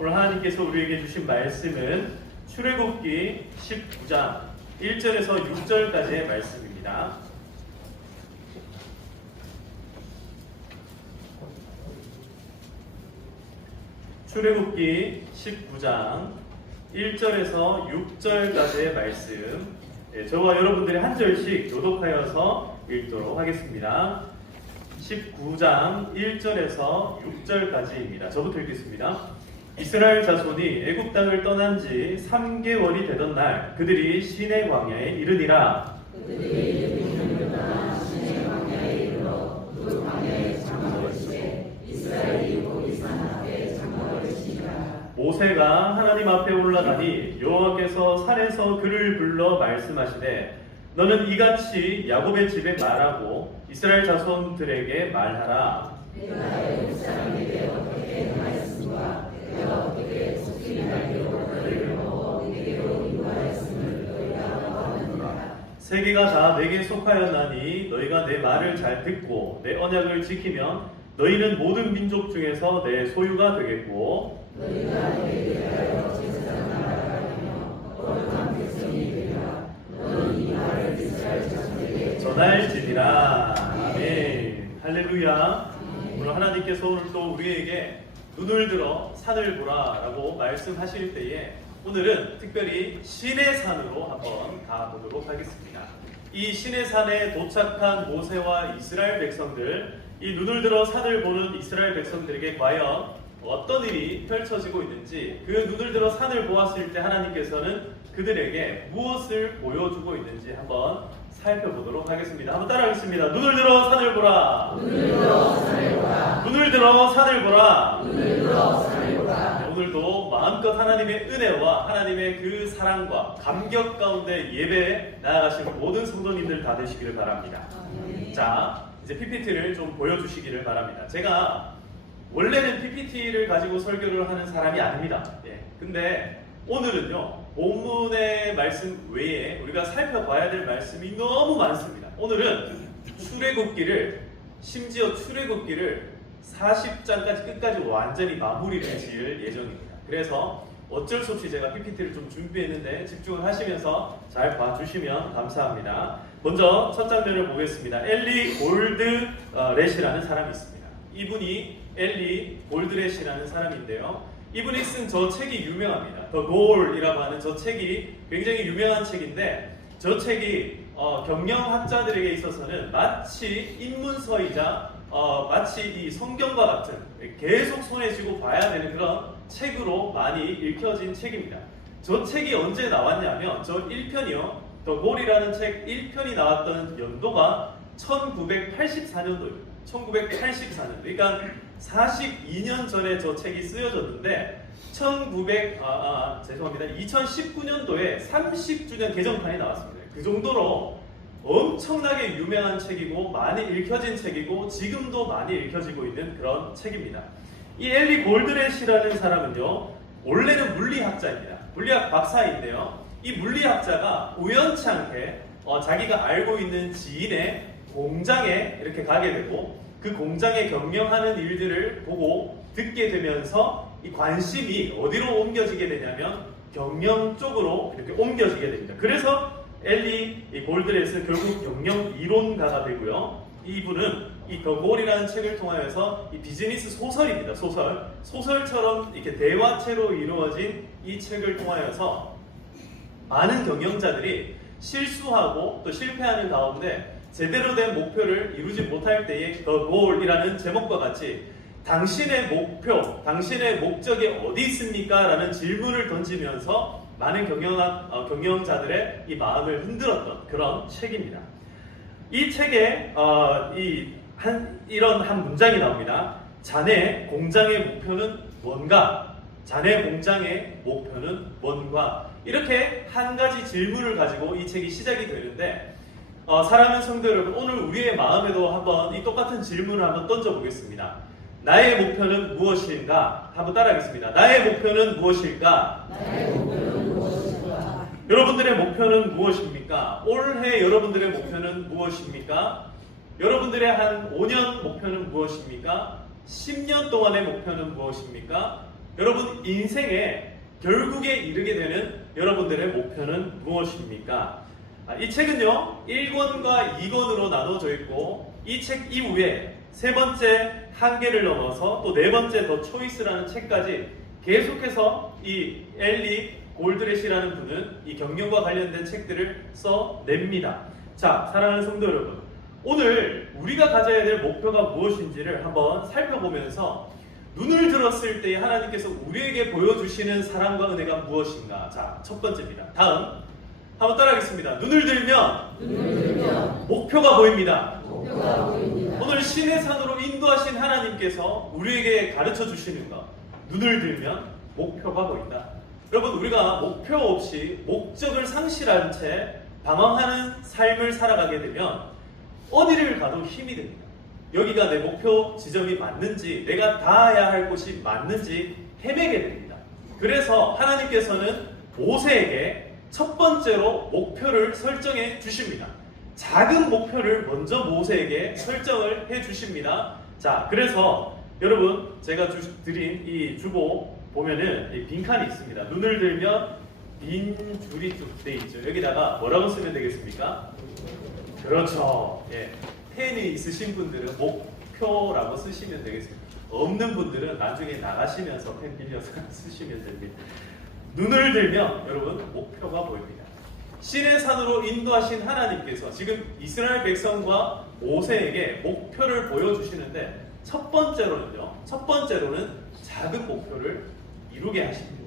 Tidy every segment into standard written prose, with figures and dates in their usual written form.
오늘 하나님께서 우리에게 주신 말씀은 출애굽기 19장 1절에서 6절까지의 말씀입니다. 출애굽기 19장 1절에서 6절까지의 말씀, 저와 여러분들이 한 절씩 교독하여서 읽도록 하겠습니다. 19장 1절에서 6절까지입니다. 저부터 읽겠습니다. 이스라엘 자손이 애굽 땅을 떠난 지 3개월이 되던 날 그들이 시내 광야에 이르니라. 그들이 시내 광야에 이르러 그 광야에 장막을 치되 이스라엘이 곧 이 산 앞에 장막을 치니라. 모세가 하나님 앞에 올라가니 여호와께서 산에서 그를 불러 말씀하시되 너는 이같이 야곱의 집에 말하고 이스라엘 자손들에게 말하라. 내가 애굽 사람에게 어떻게 행하였음과 내가 어떻게 속임이 날리고 너희를 먹어 내게로 인도하였음을 너희가 보았느니라. 세계가 다 내게 속하였나니 너희가 내 말을 잘 듣고 내 언약을 지키면 너희는 모든 민족 중에서 내 소유가 되겠고 너희가 내게 대하여 제사장 나라가 되며 거룩한 백성이 되리라. 너는 이 말을 이스라엘 자손에게 전할지니라. 아멘. 할렐루야. 오늘 하나님께서 오늘 또 우리에게 눈을 들어 산을 보라 라고 말씀하실 때에 오늘은 특별히 시내산으로 한번 가보도록 하겠습니다. 이 시내산에 도착한 모세와 이스라엘 백성들, 이 눈을 들어 산을 보는 이스라엘 백성들에게 과연 어떤 일이 펼쳐지고 있는지, 그 눈을 들어 산을 보았을 때 하나님께서는 그들에게 무엇을 보여주고 있는지 한번 살펴보도록 하겠습니다. 한번 따라하겠습니다. 눈을 들어 산을 보라. 눈을 들어 산을 보라. 눈을 들어 산을 보라. 눈을 들어 산을 보라. 네, 오늘도 마음껏 하나님의 은혜와 하나님의 그 사랑과 감격 가운데 예배에 나아가시는 모든 성도님들 다 되시기를 바랍니다. 자, 이제 PPT를 좀 보여주시기를 바랍니다. 제가 원래는 PPT를 가지고 설교를 하는 사람이 아닙니다. 근데 오늘은요, 본문의 말씀 외에 우리가 살펴봐야 될 말씀이 너무 많습니다. 오늘은 심지어 출애굽기를 40장까지 끝까지 완전히 마무리를 지을 예정입니다. 그래서 어쩔 수 없이 제가 PPT를 좀 준비했는데 집중을 하시면서 잘 봐주시면 감사합니다. 먼저 첫 장면을 보겠습니다. 엘리 골드렛이라는 사람이 있습니다. 이분이 엘리 골드렛이라는 사람인데요. 이분이 쓴 저 책이 유명합니다. 더 골이라고 하는 저 책이 굉장히 유명한 책인데, 저 책이 경영학자들에게 있어서는 마치 입문서이자 마치 이 성경과 같은 계속 손에 쥐고 봐야 되는 그런 책으로 많이 읽혀진 책입니다. 저 책이 언제 나왔냐면 저 1편이요. 더 골이라는 책 1편이 나왔던 연도가 1984년도입니다. 1984년. 그러니까 42년 전에 저 책이 쓰여졌는데 2019년도에 30주년 개정판이 나왔습니다. 그 정도로 엄청나게 유명한 책이고 많이 읽혀진 책이고 지금도 많이 읽혀지고 있는 그런 책입니다. 이 엘리 골드렛이라는 사람은요, 원래는 물리학자입니다. 물리학 박사인데요, 이 물리학자가 우연치 않게 자기가 알고 있는 지인의 공장에 이렇게 가게 되고 그 공장에 경영하는 일들을 보고 듣게 되면서 이 관심이 어디로 옮겨지게 되냐면 경영 쪽으로 이렇게 옮겨지게 됩니다. 그래서 엘리 골드렛은 결국 경영 이론가가 되고요. 이분은 이 더 골이라는 책을 통하여서 이 비즈니스 소설입니다. 소설처럼 이렇게 대화체로 이루어진 이 책을 통하여서 많은 경영자들이 실수하고 또 실패하는 가운데 제대로 된 목표를 이루지 못할 때에 더 골이라는 제목과 같이 당신의 목표, 당신의 목적이 어디 있습니까? 라는 질문을 던지면서 많은 경영자들의 이 마음을 흔들었던 그런 책입니다. 이 책에 이런 한 문장이 나옵니다. 자네 공장의 목표는 뭔가? 자네 공장의 목표는 뭔가? 이렇게 한 가지 질문을 가지고 이 책이 시작이 되는데, 사랑하는 성도 여러분, 오늘 우리의 마음에도 한번 이 똑같은 질문을 한번 던져보겠습니다. 나의 목표는 무엇인가? 한번 따라하겠습니다. 나의 목표는 무엇일까? 나의 목표는 무엇일까? 여러분들의 목표는 무엇입니까? 올해 여러분들의 목표는 무엇입니까? 여러분들의 한 5년 목표는 무엇입니까? 10년 동안의 목표는 무엇입니까? 여러분 인생에 결국에 이르게 되는 여러분들의 목표는 무엇입니까? 이 책은요 1권과 2권으로 나눠져 있고 이 책 이후에 세 번째 한계를 넘어서 또 네 번째 더 초이스라는 책까지 계속해서 이 엘리 골드렛이라는 분은 이 경영과 관련된 책들을 써냅니다. 자, 사랑하는 성도 여러분, 오늘 우리가 가져야 될 목표가 무엇인지를 한번 살펴보면서 눈을 들었을 때 하나님께서 우리에게 보여주시는 사랑과 은혜가 무엇인가? 자, 첫 번째입니다. 다음 한번 따라하겠습니다. 눈을 들면 목표가 보입니다. 오늘 신의 산으로 인도하신 하나님께서 우리에게 가르쳐 주시는 것, 눈을 들면 목표가 보인다. 여러분, 우리가 목표 없이 목적을 상실한 채 방황하는 삶을 살아가게 되면 어디를 가도 힘이 듭니다. 여기가 내 목표 지점이 맞는지, 내가 닿아야 할 곳이 맞는지 헤매게 됩니다. 그래서 하나님께서는 모세에게 첫 번째로 목표를 설정해 주십니다. 작은 목표를 먼저 모세에게 설정을 해 주십니다. 자, 그래서 여러분 제가 드린 이 주보 보면은 이 빈칸이 있습니다. 눈을 들면 빈 줄이 쭉 돼 있죠. 여기다가 뭐라고 쓰면 되겠습니까? 그렇죠. 예. 펜이 있으신 분들은 목표라고 쓰시면 되겠습니다. 없는 분들은 나중에 나가시면서 펜 빌려서 쓰시면 됩니다. 눈을 들면 여러분 목표가 보입니다. 신의 산으로 인도하신 하나님께서 지금 이스라엘 백성과 모세에게 목표를 보여주시는데 첫 번째로는 작은 목표를 이루게 하십니다.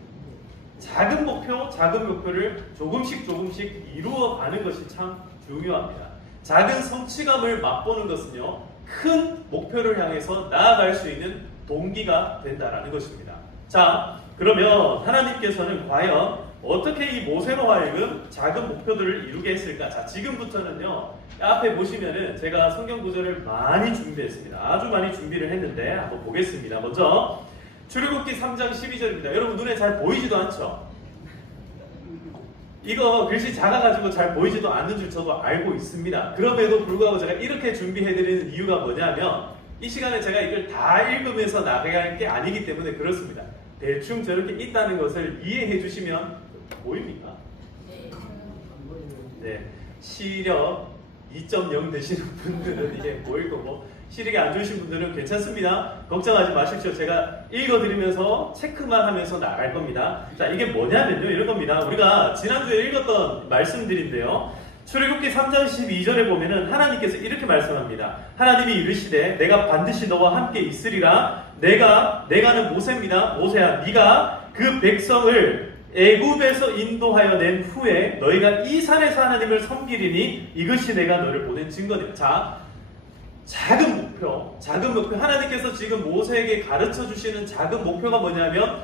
작은 목표를 조금씩 이루어가는 것이 참 중요합니다. 작은 성취감을 맛보는 것은요, 큰 목표를 향해서 나아갈 수 있는 동기가 된다라는 것입니다. 자, 그러면 하나님께서는 과연 어떻게 이 모세로 하여금 작은 목표들을 이루게 했을까? 자, 지금부터는요, 앞에 보시면은 제가 성경 구절을 많이 준비했습니다. 아주 많이 준비를 했는데 한번 보겠습니다. 먼저 출애굽기 3장 12절입니다. 여러분 눈에 잘 보이지도 않죠? 이거 글씨 작아가지고 잘 보이지도 않는 줄 저도 알고 있습니다. 그럼에도 불구하고 제가 이렇게 준비해드리는 이유가 뭐냐면 이 시간에 제가 이걸 다 읽으면서 나갈 게 아니기 때문에 그렇습니다. 대충 저렇게 있다는 것을 이해해 주시면 보입니까? 네, 시력 2.0 되시는 분들은 이게 보일 거고 시력이 안 좋으신 분들은 괜찮습니다. 걱정하지 마십시오. 제가 읽어드리면서 체크만 하면서 나갈 겁니다. 자, 이게 뭐냐면요, 이런 겁니다. 우리가 지난주에 읽었던 말씀들인데요, 출애굽기 3장 12절에 보면은 하나님께서 이렇게 말씀합니다. 하나님이 이르시되 내가 반드시 너와 함께 있으리라. 내가는 모세입니다. 모세야, 네가 그 백성을 애굽에서 인도하여 낸 후에 너희가 이 산에서 하나님을 섬기리니 이것이 내가 너를 보낸 증거니라. 자, 작은 목표, 하나님께서 지금 모세에게 가르쳐 주시는 작은 목표가 뭐냐면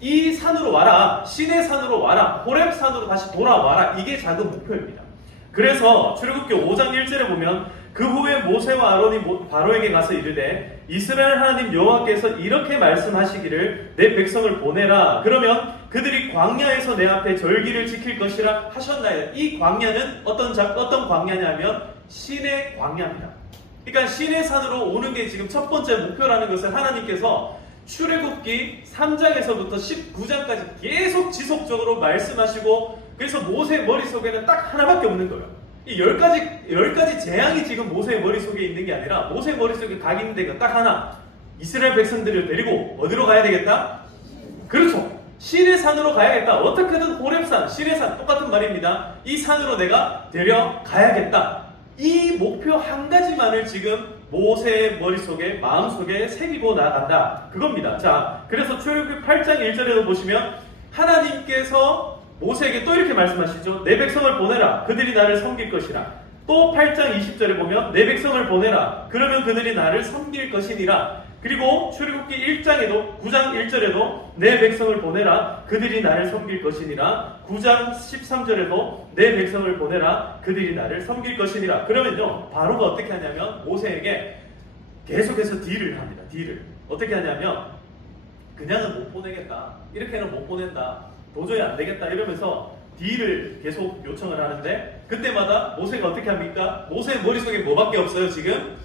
이 산으로 와라, 신의 산으로 와라, 호렙 산으로 다시 돌아와라. 이게 작은 목표입니다. 그래서 출애굽기 5장 1절에 보면 그 후에 모세와 아론이 바로에게 가서 이르되 이스라엘 하나님 여호와께서 이렇게 말씀하시기를 내 백성을 보내라. 그러면 그들이 광야에서 내 앞에 절기를 지킬 것이라 하셨나이다. 이 광야는 어떤 광야냐면 신의 광야입니다. 그러니까 신의 산으로 오는 게 지금 첫 번째 목표라는 것을 하나님께서 출애굽기 3장에서부터 19장까지 계속 지속적으로 말씀하시고, 그래서 모세 머릿속에는 딱 하나밖에 없는 거예요. 이 10가지 재앙이 지금 모세의 머릿속에 있는 게 아니라 모세 머릿속에 각있는 데가 딱 하나. 이스라엘 백성들을 데리고 어디로 가야 되겠다? 그렇죠. 신의 산으로 가야겠다. 어떻게든 호렙산, 신의 산, 똑같은 말입니다. 이 산으로 내가 데려가야겠다. 이 목표 한 가지만을 지금 모세의 머릿속에, 마음속에 새기고 나간다. 그겁니다. 자, 그래서 출애굽기 8장 1절에도 보시면 하나님께서 모세에게 또 이렇게 말씀하시죠. 내 백성을 보내라. 그들이 나를 섬길 것이라. 또 8장 20절에 보면 내 백성을 보내라. 그러면 그들이 나를 섬길 것이니라. 그리고 출애굽기 1장에도 9장 1절에도 내 백성을 보내라. 그들이 나를 섬길 것이니라. 9장 13절에도 내 백성을 보내라. 그들이 나를 섬길 것이니라. 그러면요, 바로가 어떻게 하냐면 모세에게 계속해서 딜을 합니다. 딜을. 어떻게 하냐면 그냥은 못 보내겠다. 이렇게는 못 보낸다. 도저히 안 되겠다. 이러면서 딜을 계속 요청을 하는데 그때마다 모세가 어떻게 합니까? 모세의 머릿속에 뭐밖에 없어요. 지금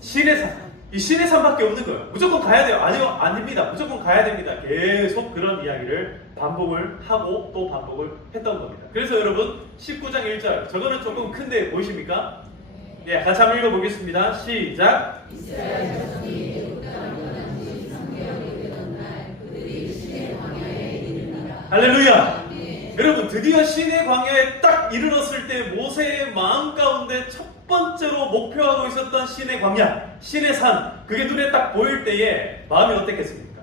신의 산. 이 신의 산밖에 없는 거예요. 무조건 가야 돼요. 아니요, 아닙니다. 무조건 가야 됩니다. 계속 그런 이야기를 반복을 하고 또 반복을 했던 겁니다. 그래서 여러분 19장 1절 저거는 조금 큰데 보이십니까? 예, 같이 한번 읽어보겠습니다. 시작. 이스라엘 자손이 애굽 땅을 떠난 지 3개월이 되던 날 그들이 신의 광야에 이르니라. 할렐루야. 여러분 드디어 신의 광야에 딱 이르렀을 때 모세의 마음 가운데 첫 번째로 목표하고 있었던 신의 광야, 신의 산, 그게 눈에 딱 보일 때에 마음이 어땠겠습니까?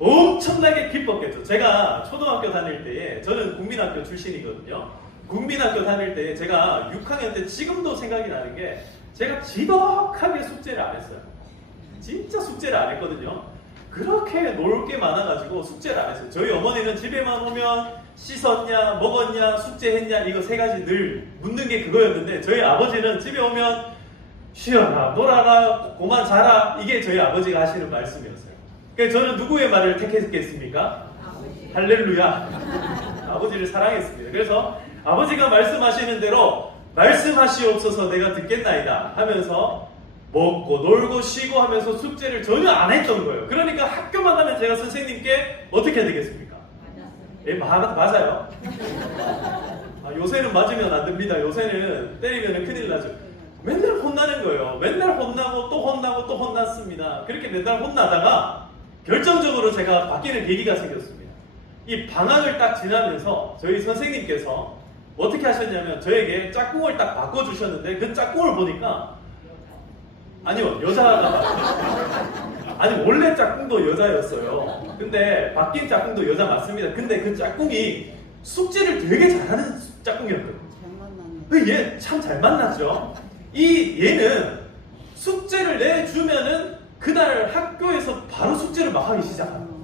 엄청나게 기뻤겠죠. 제가 초등학교 다닐 때에, 저는 국민학교 출신이거든요. 국민학교 다닐 때에 제가 6학년 때 지금도 생각이 나는 게 제가 지독하게 숙제를 안 했어요. 진짜 숙제를 안 했거든요. 그렇게 놀 게 많아가지고 숙제를 안 했어요. 저희 어머니는 집에만 오면 씻었냐, 먹었냐, 숙제했냐 이거 세 가지 늘 묻는 게 그거였는데 저희 아버지는 집에 오면 쉬어라, 놀아라, 그만 자라 이게 저희 아버지가 하시는 말씀이었어요. 그래서 저는 누구의 말을 택했겠습니까? 아버지. 할렐루야. 아버지를 사랑했습니다. 그래서 아버지가 말씀하시는 대로 말씀하시옵소서 내가 듣겠나이다 하면서 먹고 놀고 쉬고 하면서 숙제를 전혀 안 했던 거예요. 그러니까 학교만 가면 제가 선생님께 어떻게 해야 되겠습니까? 예, 맞아요. 요새는 맞으면 안 됩니다. 요새는 때리면 큰일 나죠. 맨날 혼나는 거예요. 맨날 혼나고 또 혼나고 또 혼났습니다. 그렇게 맨날 혼나다가 결정적으로 제가 바뀌는 계기가 생겼습니다. 이 방학을 딱 지나면서 저희 선생님께서 어떻게 하셨냐면 저에게 짝꿍을 딱 바꿔주셨는데 그 짝꿍을 보니까 아니요, 여자가 아니 원래 짝꿍도 여자였어요. 근데 바뀐 짝꿍도 여자 맞습니다. 근데 그 짝꿍이 숙제를 되게 잘하는 짝꿍이었거든요. 얘 참 잘 만났죠. 얘는 숙제를 내주면은 그날 학교에서 바로 숙제를 막 하기 시작합니다.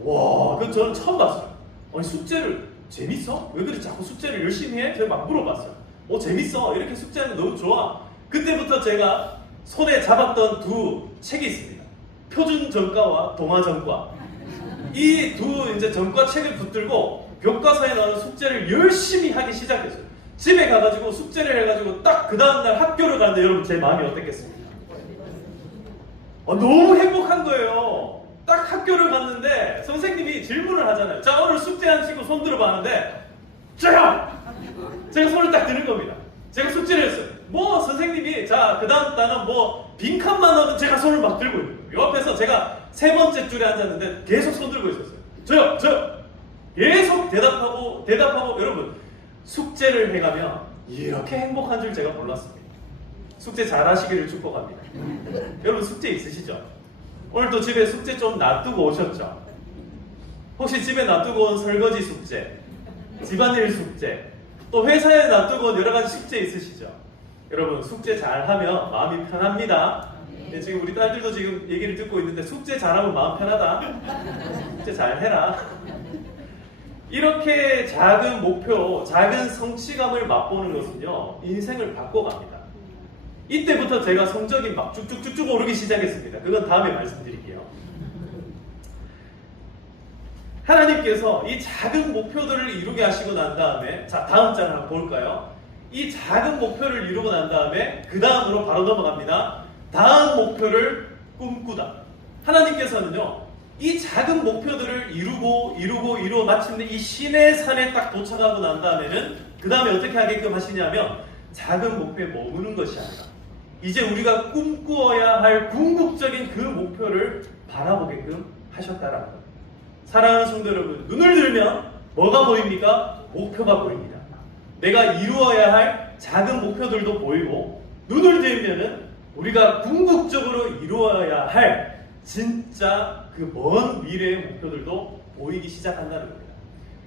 와, 그 저는 처음 봤어요. 아니 숙제를 재밌어? 왜 그래 자꾸 숙제를 열심히 해? 제가 막 물어봤어요. 재밌어. 이렇게 숙제하면 너무 좋아. 그때부터 제가 손에 잡았던 두 책이 있습니다. 표준 전과와 동화 전과. 이 두 이제 전과 책을 붙들고 교과서에 나오는 숙제를 열심히 하기 시작했어요. 집에 가가지고 숙제를 해가지고 딱 그 다음날 학교를 가는데 여러분 제 마음이 어땠겠습니까? 너무 행복한 거예요. 딱 학교를 갔는데 선생님이 질문을 하잖아요. 자, 오늘 숙제 안 치고 손 들어봐 하는데 저요! 제가 손을 딱 드는 겁니다. 제가 숙제를 했어요. 선생님이 자, 그 다음 단은 빈칸만 하면 제가 손을 막 들고 있는 거예요. 요 앞에서 제가 세 번째 줄에 앉았는데 계속 손 들고 있었어요. 저요! 계속 대답하고 여러분 숙제를 해가면 이렇게 행복한 줄 제가 몰랐습니다. 숙제 잘 하시기를 축복합니다. 여러분 숙제 있으시죠? 오늘도 집에 숙제 좀 놔두고 오셨죠? 혹시 집에 놔두고 온 설거지 숙제, 집안일 숙제, 또 회사에 놔두고 온 여러 가지 숙제 있으시죠? 여러분 숙제 잘하면 마음이 편합니다. 네, 지금 우리 딸들도 지금 얘기를 듣고 있는데 숙제 잘하면 마음 편하다. 숙제 잘해라. 이렇게 작은 목표, 작은 성취감을 맛보는 것은요 인생을 바꿔갑니다. 이때부터 제가 성적이 막 쭉쭉쭉쭉 오르기 시작했습니다. 그건 다음에 말씀드릴게요. 하나님께서 이 작은 목표들을 이루게 하시고 난 다음에 자 다음 장 한번 볼까요? 이 작은 목표를 이루고 난 다음에 그 다음으로 바로 넘어갑니다. 다음 목표를 꿈꾸다. 하나님께서는요 이 작은 목표들을 이루고 마침내 이 신의 산에 딱 도착하고 난 다음에는 그 다음에 어떻게 하게끔 하시냐면 작은 목표에 머무는 것이 아니라 이제 우리가 꿈꾸어야 할 궁극적인 그 목표를 바라보게끔 하셨다라는 겁니다. 사랑하는 성도 여러분, 눈을 들면 뭐가 보입니까? 목표가 보입니다. 내가 이루어야 할 작은 목표들도 보이고 눈을 들면은 우리가 궁극적으로 이루어야 할 진짜 그 먼 미래의 목표들도 보이기 시작한다는 겁니다.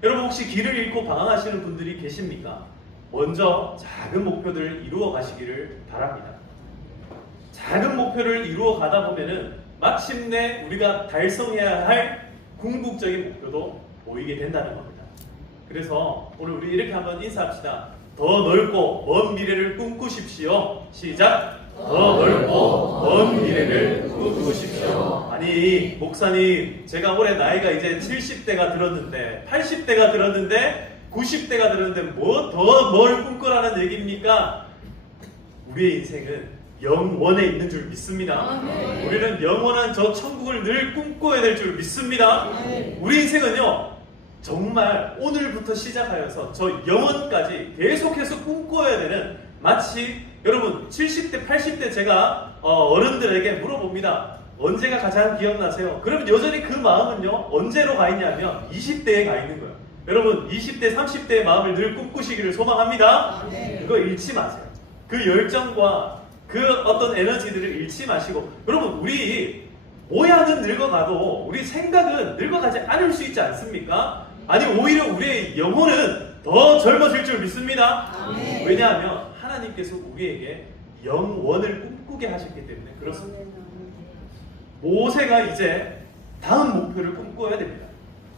여러분 혹시 길을 잃고 방황하시는 분들이 계십니까? 먼저 작은 목표들을 이루어 가시기를 바랍니다. 작은 목표를 이루어 가다 보면은 마침내 우리가 달성해야 할 궁극적인 목표도 보이게 된다는 겁니다. 그래서 오늘 우리 이렇게 한번 인사합시다. 더 넓고 먼 미래를 꿈꾸십시오. 시작! 더 넓고 먼 미래를 꿈꾸십시오. 아니 목사님 제가 올해 나이가 이제 70대가 들었는데 80대가 들었는데 90대가 들었는데 뭐 더 뭘 꿈꾸라는 얘기입니까? 우리의 인생은 영원에 있는 줄 믿습니다. 우리는 영원한 저 천국을 늘 꿈꿔야 될 줄 믿습니다. 우리 인생은요, 정말 오늘부터 시작하여서 저 영원까지 계속해서 꿈꿔야 되는, 마치 여러분 70대, 80대 제가 어른들에게 물어봅니다. 언제가 가장 기억나세요? 그러면 여전히 그 마음은요, 언제로 가 있냐면 20대에 가 있는 거예요. 여러분 20대, 30대의 마음을 늘 꿈꾸시기를 소망합니다. 그거 잃지 마세요. 그 열정과 그 어떤 에너지들을 잃지 마시고, 여러분 우리 모양은 늙어가도 우리 생각은 늙어가지 않을 수 있지 않습니까? 아니 오히려 우리의 영혼은 더 젊어질 줄 믿습니다. 왜냐하면 하나님께서 우리에게 영원을 꿈꾸게 하셨기 때문에 그렇습니다. 모세가 이제 다음 목표를 꿈꿔야 됩니다.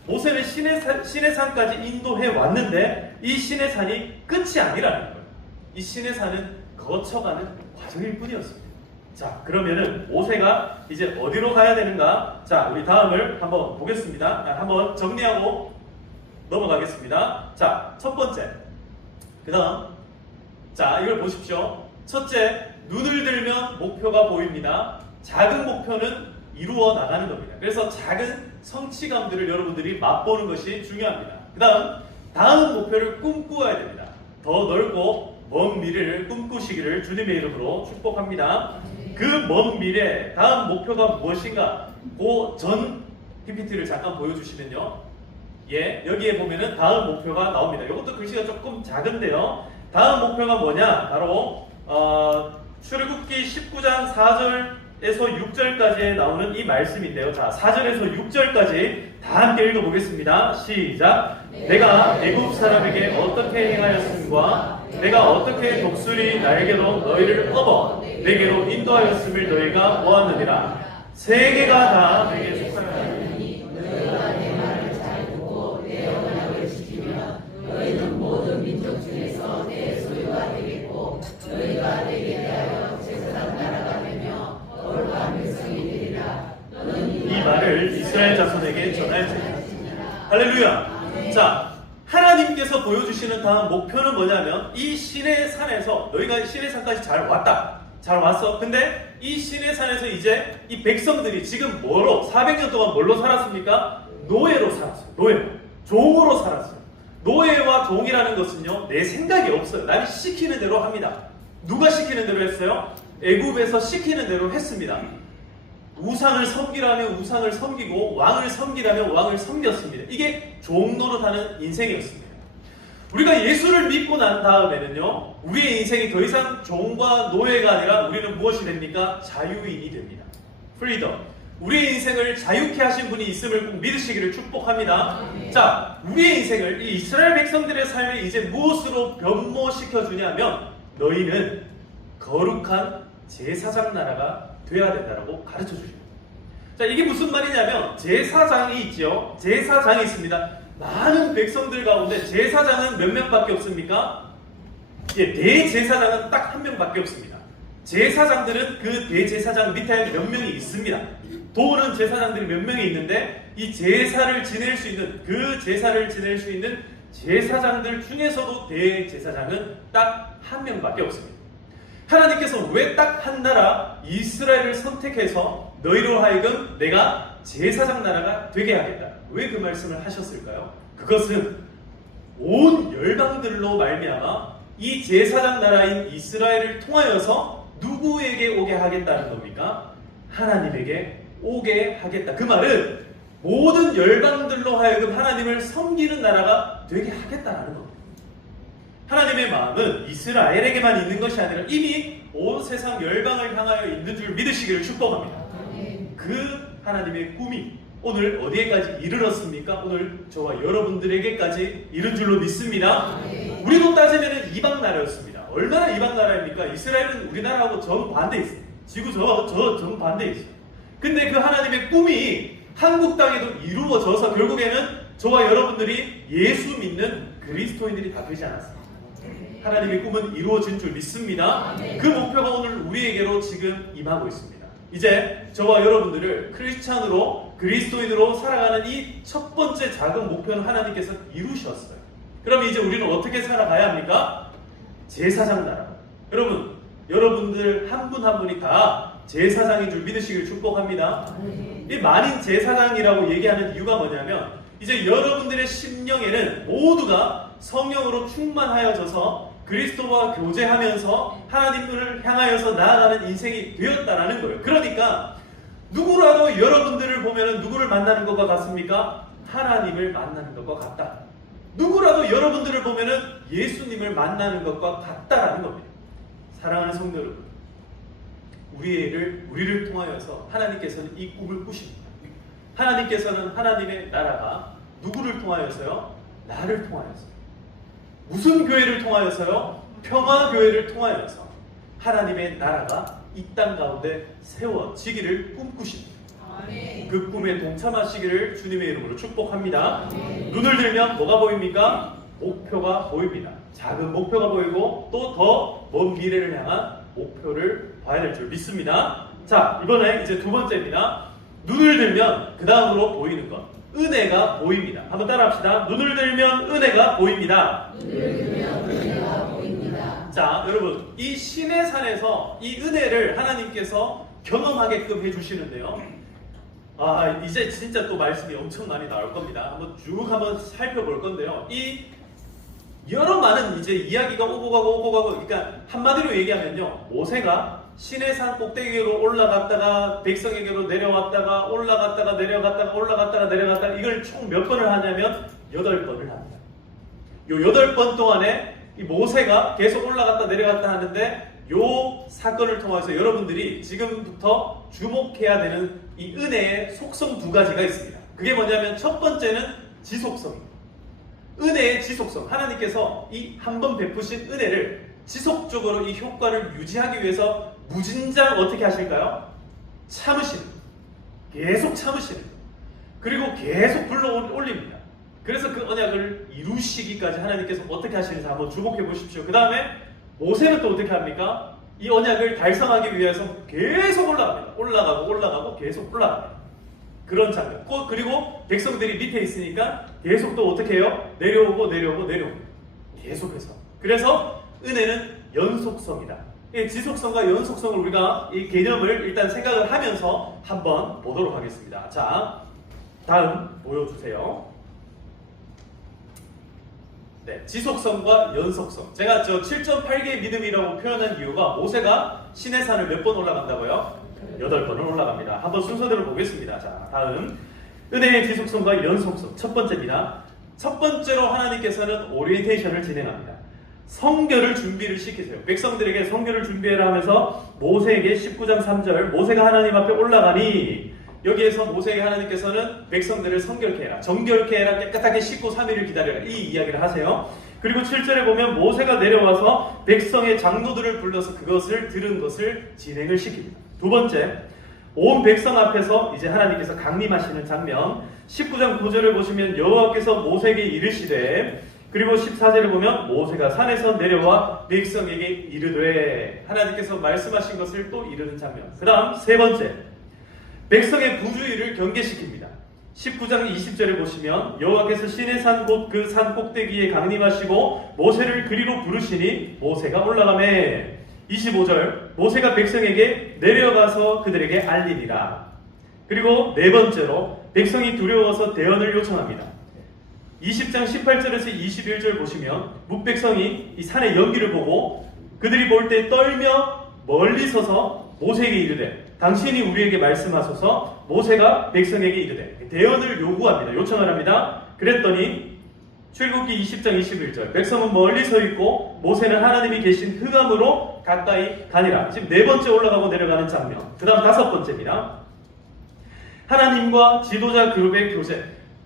모세는 신의 산까지 인도해 왔는데 이 신의 산이 끝이 아니라는 거예요. 이 신의 산은 거쳐가는 과정일 뿐이었습니다. 자, 그러면은 모세가 이제 어디로 가야 되는가? 자, 우리 다음을 한번 보겠습니다. 한번 정리하고 넘어가겠습니다. 자, 첫 번째. 그 다음. 자, 이걸 보십시오. 첫째, 눈을 들면 목표가 보입니다. 작은 목표는 이루어 나가는 겁니다. 그래서 작은 성취감들을 여러분들이 맛보는 것이 중요합니다. 그 다음 목표를 꿈꾸어야 됩니다. 더 넓고 먼 미래를 꿈꾸시기를 주님의 이름으로 축복합니다. 그 먼 미래, 다음 목표가 무엇인가? 그 전 PPT를 잠깐 보여주시면요. 예, 여기에 보면은 다음 목표가 나옵니다. 이것도 글씨가 조금 작은데요. 다음 목표가 뭐냐? 바로 출애굽기 19장 4절에서 6절까지에 나오는 이 말씀인데요. 자, 4절에서 6절까지 다 함께 읽어보겠습니다. 시작! 내가 애굽 사람에게 어떻게 행하였음과 내가 어떻게 독수리 날개로 너희를 업어 내게로 인도하였음을 너희가 보았느니라. 세계가 다 내게 속하였느니 너희가 내 말을 잘 듣고 내 언약을 지키면 너희는 모든 민족 중에서 내 소유가 되겠고 너희가 내게 대하여 제사장 나라가 되며 거룩한 백성이 되리라. 너는 이 말을 이스라엘 자손에게 전할지니라. 할렐루야. 자, 하나님께서 보여주시는 다음 목표는 뭐냐면 이 신의 산에서 너희가 신의 산까지 잘 왔다. 잘 왔어. 근데 이 신의 산에서 이제 이 백성들이 지금 뭐로 400년 동안 뭘로 살았습니까? 노예로 살았어요. 노예로. 종으로 살았어요. 노예와 종이라는 것은요, 내 생각이 없어요. 남이 시키는 대로 합니다. 누가 시키는 대로 했어요? 애굽에서 시키는 대로 했습니다. 우상을 섬기라면 우상을 섬기고 왕을 섬기라면 왕을 섬겼습니다. 이게 종노릇하는 인생이었습니다. 우리가 예수를 믿고 난 다음에는요, 우리의 인생이 더 이상 종과 노예가 아니라 우리는 무엇이 됩니까? 자유인이 됩니다. 프리덤. 우리의 인생을 자유케 하신 분이 있음을 꼭 믿으시기를 축복합니다. 자, 우리의 인생을 이 이스라엘 백성들의 삶을 이제 무엇으로 변모시켜 주냐면 너희는 거룩한 제사장 나라가 되어야 된다고 가르쳐 주십니다. 자, 이게 무슨 말이냐면 제사장이 있죠. 제사장이 있습니다. 많은 백성들 가운데 제사장은 몇 명밖에 없습니까? 예, 대제사장은 딱 한 명밖에 없습니다. 제사장들은 그 대제사장 밑에 몇 명이 있습니다. 도는 제사장들이 몇 명이 있는데 이 제사를 지낼 수 있는 그 제사를 지낼 수 있는 제사장들 중에서도 대제사장은 딱 한 명밖에 없습니다. 하나님께서 왜 딱 한 나라 이스라엘을 선택해서 너희로 하여금 내가 제사장 나라가 되게 하겠다. 왜 그 말씀을 하셨을까요? 그것은 온 열방들로 말미암아 이 제사장 나라인 이스라엘을 통하여서 누구에게 오게 하겠다는 겁니까? 하나님에게 오게 하겠다. 그 말은 모든 열방들로 하여금 하나님을 섬기는 나라가 되게 하겠다는 겁니다. 하나님의 마음은 이스라엘에게만 있는 것이 아니라 이미 온 세상 열방을 향하여 있는 줄 믿으시기를 축복합니다. 그 하나님의 꿈이 오늘 어디에까지 이르렀습니까? 오늘 저와 여러분들에게까지 이른 줄로 믿습니다. 우리도 따지면 이방 나라였습니다. 얼마나 이방 나라입니까? 이스라엘은 우리나라하고 정반대에 있어요. 지구 정반대에 있어요. 근데 그 하나님의 꿈이 한국 땅에도 이루어져서 결국에는 저와 여러분들이 예수 믿는 그리스도인들이 다 되지 않았습니다. 하나님의 꿈은 이루어진 줄 믿습니다. 그 목표가 오늘 우리에게로 지금 임하고 있습니다. 이제 저와 여러분들을 크리스찬으로 그리스도인으로 살아가는 이 첫 번째 작은 목표는 하나님께서 이루셨어요. 그럼 이제 우리는 어떻게 살아가야 합니까? 제사장 나라. 여러분, 여러분들 한 분 한 분이 다 제사장인 줄 믿으시길 축복합니다. 이 만인 제사장이라고 얘기하는 이유가 뭐냐면 이제 여러분들의 심령에는 모두가 성령으로 충만하여져서 그리스도와 교제하면서 하나님을 향하여서 나아가는 인생이 되었다라는 거예요. 그러니까 누구라도 여러분들을 보면 누구를 만나는 것과 같습니까? 하나님을 만나는 것과 같다. 누구라도 여러분들을 보면 예수님을 만나는 것과 같다라는 겁니다. 사랑하는 성도 여러분, 우리를 통하여서 하나님께서는 이 꿈을 꾸십니다. 하나님께서는 하나님의 나라가 누구를 통하여서요? 나를 통하여서. 무슨 교회를 통하여서요? 평화교회를 통하여서 하나님의 나라가 이 땅 가운데 세워지기를 꿈꾸십니다. 그 꿈에 동참하시기를 주님의 이름으로 축복합니다. 눈을 들면 뭐가 보입니까? 목표가 보입니다. 작은 목표가 보이고 또 더 먼 미래를 향한 목표를 봐야 될 줄 믿습니다. 자, 이번에 이제 두 번째입니다. 눈을 들면 그 다음으로 보이는 것, 은혜가 보입니다. 한번 따라합시다. 눈을 들면 은혜가 보입니다. 눈을 들면 은혜가 보입니다. 자, 여러분, 이 신의 산에서 이 은혜를 하나님께서 경험하게끔 해주시는데요. 이제 진짜 또 말씀이 엄청 많이 나올 겁니다. 한번 살펴볼 건데요. 이 여러 많은 이제 이야기가 오고 가고, 그러니까 한마디로 얘기하면요, 모세가 신의 산 꼭대기로 올라갔다가 백성에게로 내려왔다가 올라갔다가 내려갔다가 이걸 총 몇 번을 하냐면 8번을 합니다. 요 8번 동안에 이 모세가 계속 올라갔다 내려갔다 하는데 요 사건을 통해서 여러분들이 지금부터 주목해야 되는 이 은혜의 속성 두 가지가 있습니다. 그게 뭐냐면 첫 번째는 지속성입니다. 은혜의 지속성. 하나님께서 이 한 번 베푸신 은혜를 지속적으로 이 효과를 유지하기 위해서 무진장 어떻게 하실까요? 참으시는. 계속 참으시는. 그리고 계속 불러올립니다. 그래서 그 언약을 이루시기까지 하나님께서 어떻게 하시는지 한번 주목해 보십시오. 그 다음에 모세는 또 어떻게 합니까? 이 언약을 달성하기 위해서 계속 올라갑니다. 올라가고 계속 올라갑니다. 그런 장면. 그리고 백성들이 밑에 있으니까 계속 또 어떻게 해요? 내려오고 계속해서. 그래서 은혜는 연속성이다. 이 지속성과 연속성을 우리가 이 개념을 일단 생각을 하면서 한번 보도록 하겠습니다. 자, 다음 보여주세요. 네, 지속성과 연속성. 제가 7.8개의 믿음이라고 표현한 이유가 모세가 신의 산을 몇 번 올라간다고요? 8번을 올라갑니다. 한번 순서대로 보겠습니다. 자, 다음 은혜의 지속성과 연속성. 첫 번째입니다. 첫 번째로 하나님께서는 오리엔테이션을 진행합니다. 성결을 준비를 시키세요. 백성들에게 성결을 준비해라 하면서 모세에게 19장 3절 모세가 하나님 앞에 올라가니, 여기에서 모세에게 하나님께서는 백성들을 성결케 해라, 정결케 해라, 깨끗하게 씻고 3일을 기다려라, 이 이야기를 하세요. 그리고 7절에 보면 모세가 내려와서 백성의 장로들을 불러서 그것을 들은 것을 진행을 시킵니다. 두 번째, 온 백성 앞에서 이제 하나님께서 강림하시는 장면. 19장 9절을 보시면 여호와께서 모세에게 이르시되, 그리고 14절을 보면 모세가 산에서 내려와 백성에게 이르되, 하나님께서 말씀하신 것을 또 이르는 장면. 그 다음 세 번째, 백성의 부주의를 경계시킵니다. 19장 20절에 보시면 여호와께서 신의 산 곧 그 산 꼭대기에 강림하시고 모세를 그리로 부르시니 모세가 올라가매. 25절 모세가 백성에게 내려가서 그들에게 알리니라. 그리고 네 번째로 백성이 두려워서 대언을 요청합니다. 20장 18절에서 21절 보시면 뭇백성이 이 산의 연기를 보고 그들이 볼 때 떨며 멀리 서서 모세에게 이르되 당신이 우리에게 말씀하소서. 모세가 백성에게 이르되 대언을 요구합니다. 요청을 합니다. 그랬더니 출애굽기 20장 21절 백성은 멀리 서 있고 모세는 하나님이 계신 흑암으로 가까이 가니라. 지금 네 번째 올라가고 내려가는 장면. 그 다음 다섯 번째입니다. 하나님과 지도자 그룹의 교제.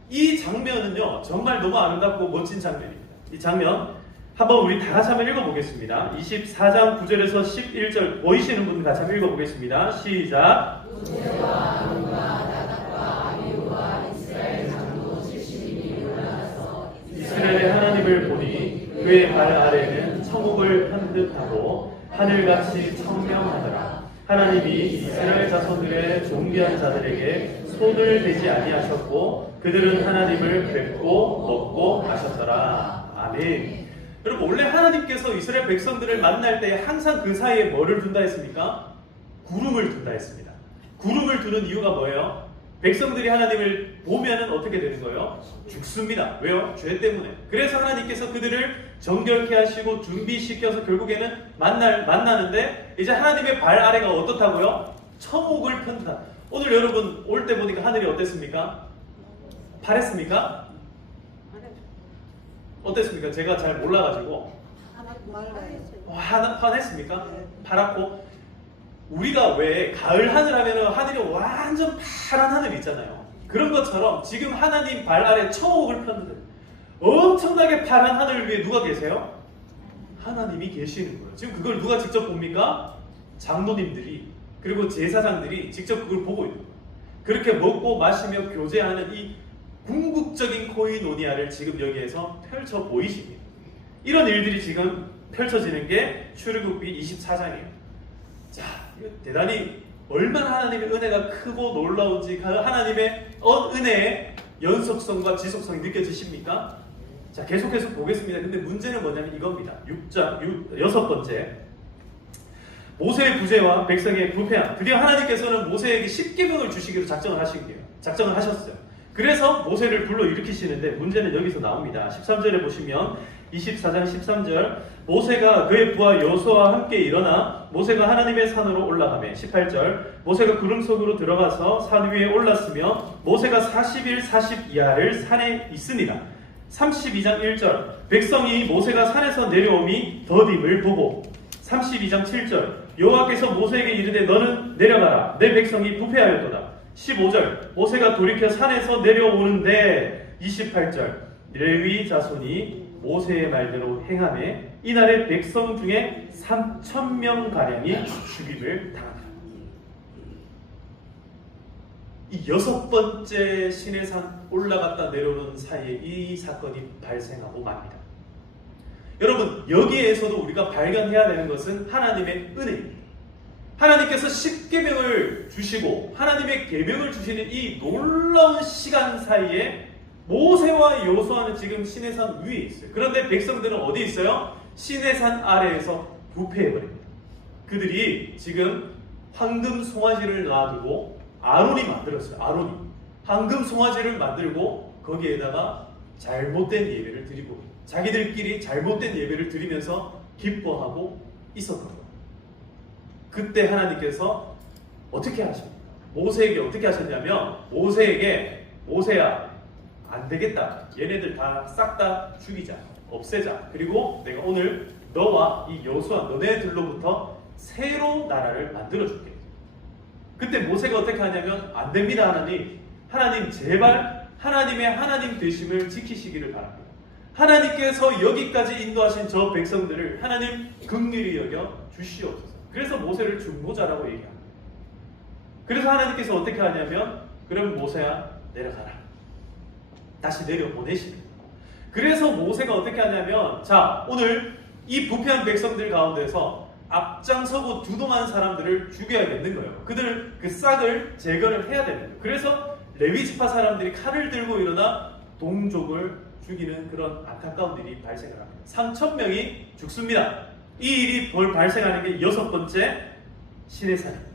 이 장면은요 정말 너무 아름답고 멋진 장면입니다. 이 장면 한번 우리 다 같이 한번 읽어보겠습니다. 24장 9절에서 11절 보이시는 분 같이 한번 읽어보겠습니다. 시작. 모세와 아론과 나답과 아비후와 이스라엘 장로 70인이 올라가서 이스라엘의 하나님을 보니 그의 발 아래는 천국을 편듯하고 하늘같이 청명하더라. 하나님이 이스라엘 자손들의 존귀한 자들에게 손을 대지 아니하셨고 그들은 하나님을 뵙고 먹고 마셨더라. 아멘. 여러분 원래 하나님께서 이스라엘 백성들을 만날 때 항상 그 사이에 뭐를 둔다 했습니까? 구름을 둔다 했습니다. 구름을 두는 이유가 뭐예요? 백성들이 하나님을 보면은 어떻게 되는 거예요? 죽습니다. 왜요? 죄 때문에. 그래서 하나님께서 그들을 정결케 하시고 준비시켜서 결국에는 만나는데 이제 하나님의 발 아래가 어떻다고요? 천국을 편다. 오늘 여러분 올 때 보니까 하늘이 어땠습니까? 파랬습니까? 어땠습니까? 제가 잘 몰라가지고 환했습니까? 파랗고 우리가 왜 가을 하늘 하면은 하늘이 완전 파란 하늘 있잖아요. 그런 것처럼 지금 하나님 발 아래 천국을 폈는데 엄청나게 파란 하늘 위에 누가 계세요? 하나님이 계시는 거예요. 지금 그걸 누가 직접 봅니까? 장로님들이 그리고 제사장들이 직접 그걸 보고 있는 거예요. 그렇게 먹고 마시며 교제하는 이 궁극적인 코이노니아를 지금 여기에서 펼쳐 보이십니다. 이런 일들이 지금 펼쳐지는 게 출애굽기 24장이에요. 자, 대단히 얼마나 하나님의 은혜가 크고 놀라운지 그 하나님의 은혜의 연속성과 지속성이 느껴지십니까? 자, 계속해서 보겠습니다. 근데 문제는 뭐냐면 이겁니다. 6번째. 모세의 부재와 백성의 부패함. 드디어 하나님께서는 모세에게 10계명을 주시기로 작정을 하셨어요. 그래서 모세를 불러 일으키시는데 문제는 여기서 나옵니다. 13절에 보시면 24장 13절 모세가 그의 부하 여호수아와 함께 일어나 모세가 하나님의 산으로 올라가매 18절 모세가 구름 속으로 들어가서 산 위에 올랐으며 모세가 40일 40야를 산에 있으니라. 32장 1절 백성이 모세가 산에서 내려옴이 더딤을 보고 32장 7절 여호와께서 모세에게 이르되 너는 내려가라 내 백성이 부패하였도다. 15절 모세가 돌이켜 산에서 내려오는데 28절 레위 자손이 모세의 말대로 행하매 이날에 백성 중에 3,000명가량이 죽임을 당한다. 이 6번째 시내산 올라갔다 내려오는 사이에 이 사건이 발생하고 맙니다. 여러분 여기에서도 우리가 발견해야 되는 것은 하나님의 은혜입니다. 하나님께서 10계명을 주시고 하나님의 계명을 주시는 이 놀라운 시간 사이에 모세와 여호수아는 지금 시내산 위에 있어요. 그런데 백성들은 어디 있어요? 시내산 아래에서 부패해버립니다. 그들이 지금 황금 송아지를 놔두고 아론이 만들었어요. 아론이 황금 송아지를 만들고 거기에다가 잘못된 예배를 드리고 자기들끼리 잘못된 예배를 드리면서 기뻐하고 있었던 거예요. 그때 하나님께서 어떻게 하십니까? 모세에게 어떻게 하셨냐면 모세에게 모세야 안 되겠다. 얘네들 다 싹 다 죽이자. 없애자. 그리고 내가 오늘 너와 이 여호수아 너네들로부터 새로 나라를 만들어줄게. 그때 모세가 어떻게 하냐면 안 됩니다 하나님. 하나님 제발 하나님의 하나님 되심을 지키시기를 바랍니다. 하나님께서 여기까지 인도하신 저 백성들을 하나님 긍휼히 여겨 주시옵소서. 그래서 모세를 중보자라고 얘기합니다. 그래서 하나님께서 어떻게 하냐면 그럼 모세야 내려가라. 다시 내려보내십니다. 그래서 모세가 어떻게 하냐면 자 오늘 이 부패한 백성들 가운데서 앞장서고 주동한 사람들을 죽여야겠는 거예요. 그들 그 싹을 제거를 해야 되는 거예요. 그래서 레위지파 사람들이 칼을 들고 일어나 동족을 죽이는 그런 안타까운 일이 발생을 합니다. 3,000명이 죽습니다. 이 일이 발생하는 게 6번째 시내산입니다.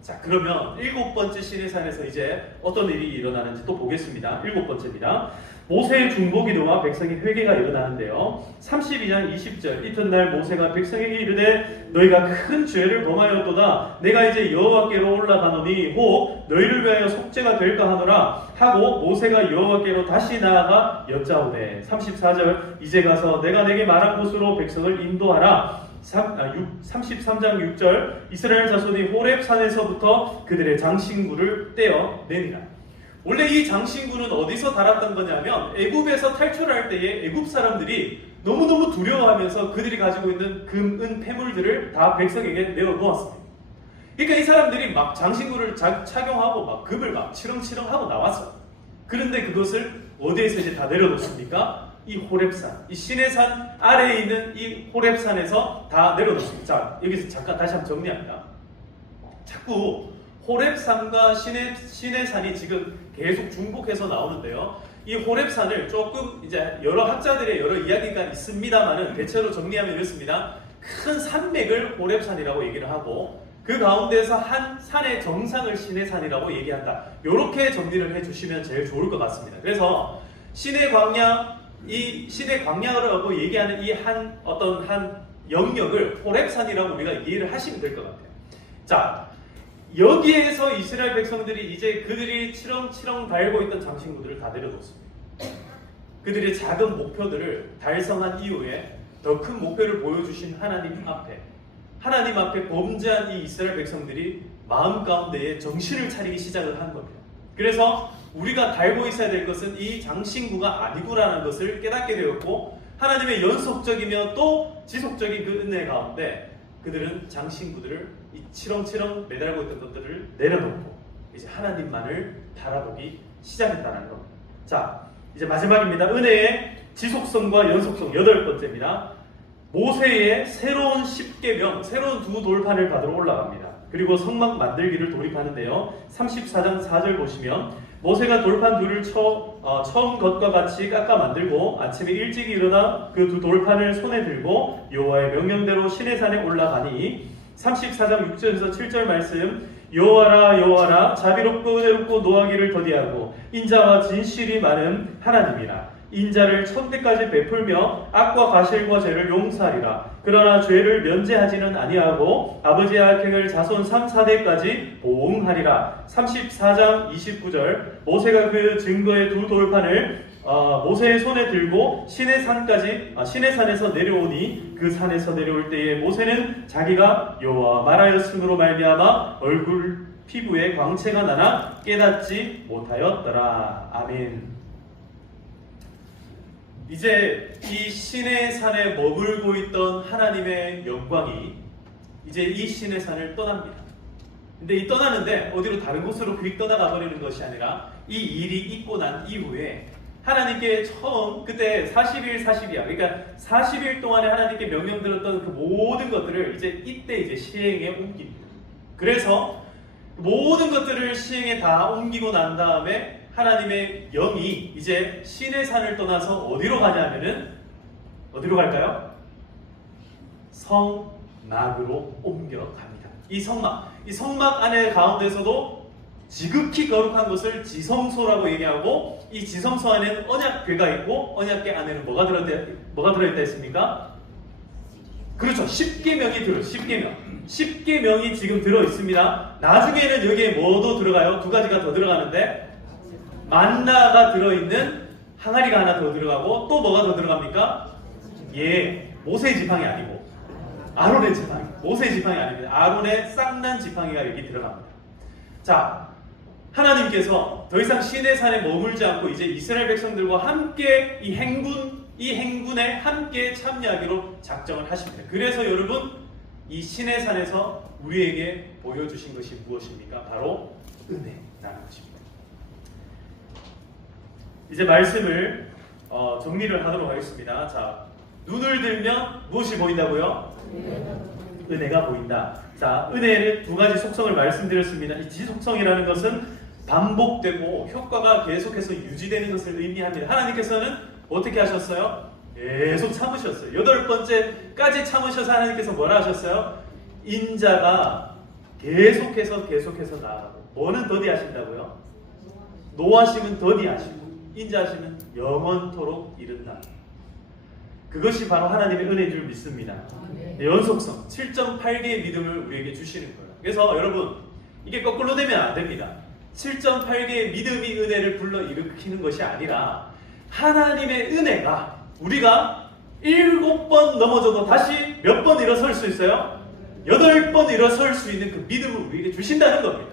자 그러면 7번째 시내산에서 이제 어떤 일이 일어나는지 또 보겠습니다. 7번째입니다. 모세의 중보기도와 백성의 회개가 일어나는데요. 32장 20절 이튿날 모세가 백성에게 이르되 너희가 큰 죄를 범하였도다. 내가 이제 여호와께로 올라가노니 혹 너희를 위하여 속죄가 될까 하노라 하고 모세가 여호와께로 다시 나아가 여짜오되 34절 이제 가서 내가 내게 말한 곳으로 백성을 인도하라. 33장 6절 이스라엘 자손이 호렙산에서부터 그들의 장신구를 떼어내니라. 원래 이 장신구는 어디서 달았던 거냐면 애굽에서 탈출할 때에 애굽 사람들이 너무너무 두려워하면서 그들이 가지고 있는 금, 은, 폐물들을 다 백성에게 내어놓았습니다. 그러니까 이 사람들이 막 장신구를 착용하고 막 금을 막 치렁치렁 하고 나왔어요. 그런데 그것을 어디에서 이제 다 내려놓습니까? 이 호렙산, 이 시내산 아래에 있는 이 호렙산에서 다 내려놓습니다. 자, 여기서 잠깐 다시 한번 정리합니다. 자꾸 호렙산과 시내산이 지금 계속 중복해서 나오는데요. 이 호렙산을 조금 이제 여러 학자들의 여러 이야기가 있습니다만은 대체로 정리하면 이렇습니다. 큰 산맥을 호렙산이라고 얘기를 하고 그 가운데서 한 산의 정상을 시내산이라고 얘기한다. 이렇게 정리를 해주시면 제일 좋을 것 같습니다. 그래서 시내 광야, 이 시내 광야라고 얘기하는 이 한 어떤 한 영역을 호렙산이라고 우리가 이해를 하시면 될 것 같아요. 자, 여기에서 이스라엘 백성들이 이제 그들이 치렁치렁 달고 있던 장신구들을 다 내려놓습니다. 그들의 작은 목표들을 달성한 이후에 더 큰 목표를 보여주신 하나님 앞에 범죄한 이 이스라엘 백성들이 마음 가운데에 정신을 차리기 시작을 한 겁니다. 그래서 우리가 달고 있어야 될 것은 이 장신구가 아니구라는 것을 깨닫게 되었고, 하나님의 연속적이며 또 지속적인 그 은혜 가운데 그들은 장신구들을 이 치렁치렁 매달고 있던 것들을 내려놓고 이제 하나님만을 바라보기 시작했다는 겁니다. 자, 이제 마지막입니다. 은혜의 지속성과 연속성 8번째입니다. 모세의 새로운 10계명, 새로운 두 돌판을 받으러 올라갑니다. 그리고 성막 만들기를 돌입하는데요. 34장 4절 보시면 모세가 돌판 둘을 처음 것과 같이 깎아 만들고 아침에 일찍 일어나 그 두 돌판을 손에 들고 여호와의 명령대로 시내산에 올라가니 34장 6절에서 7절 말씀 여호와라 여호와라 자비롭고 은혜롭고 노하기를 더디하고 인자와 진실이 많은 하나님이라 인자를 천대까지 베풀며 악과 과실과 죄를 용서하리라. 그러나 죄를 면제하지는 아니하고 아버지의 악행을 자손 3, 4대까지 보응하리라. 34장 29절 모세가 그 증거의 두 돌판을 모세의 손에 들고 시내산에서 내려오니 그 산에서 내려올 때에 모세는 자기가 여호와와 말하였으므로 말미암아 얼굴 피부에 광채가 나나 깨닫지 못하였더라. 아멘. 이제 이 시내산에 머물고 있던 하나님의 영광이 이제 이 시내산을 떠납니다. 근데 이 떠나는데 어디로 다른 곳으로 휙 떠나가 버리는 것이 아니라 이 일이 있고 난 이후에 하나님께 처음 그때 40일 40이야. 그러니까 40일 동안에 하나님께 명령 들었던 그 모든 것들을 이때 이제 시행에 옮깁니다. 그래서 모든 것들을 시행에 다 옮기고 난 다음에 하나님의 영이 이제 시내산을 떠나서 어디로 가냐면은 어디로 갈까요? 성막으로 옮겨갑니다. 이 성막 안에 가운데서도 지극히 거룩한 것을 지성소라고 얘기하고 이 지성소 안에는 언약궤가 있고 언약궤 안에는 뭐가 들어있다 했습니까? 그렇죠. 10계명이 들어요. 10계명이 지금 들어있습니다. 나중에는 여기에 뭐도 들어가요? 두 가지가 더 들어가는데 만나가 들어있는 항아리가 하나 더 들어가고 또 뭐가 더 들어갑니까? 예, 모세의 지팡이 아니고 아론의 지팡이. 모세의 지팡이 아닙니다. 아론의 쌍난 지팡이가 여기 들어갑니다. 자, 하나님께서 더 이상 시내산에 머물지 않고 이제 이스라엘 백성들과 함께 이 행군에 함께 참여하기로 작정을 하십니다. 그래서 여러분 이 시내산에서 우리에게 보여주신 것이 무엇입니까? 바로 은혜라는 것입니다. 이제 말씀을 정리를 하도록 하겠습니다. 자, 눈을 들면 무엇이 보인다고요? 은혜가 보인다. 자, 은혜는 두 가지 속성을 말씀드렸습니다. 이 지속성이라는 것은 반복되고 효과가 계속해서 유지되는 것을 의미합니다. 하나님께서는 어떻게 하셨어요? 계속 참으셨어요. 8번째까지 참으셔서 하나님께서 뭐라 하셨어요? 인자가 계속해서 나아가고 뭐는 더디하신다고요? 노하심은 더디하시고 인자하심은 영원토록 이른다. 그것이 바로 하나님의 은혜인 줄 믿습니다. 연속성 7.8개의 믿음을 우리에게 주시는 거예요. 그래서 여러분 이게 거꾸로 되면 안 됩니다. 7.8개의 믿음이 은혜를 불러일으키는 것이 아니라 하나님의 은혜가 우리가 7번 넘어져도 다시 몇 번 일어설 수 있어요? 8번 일어설 수 있는 그 믿음을 우리에게 주신다는 겁니다.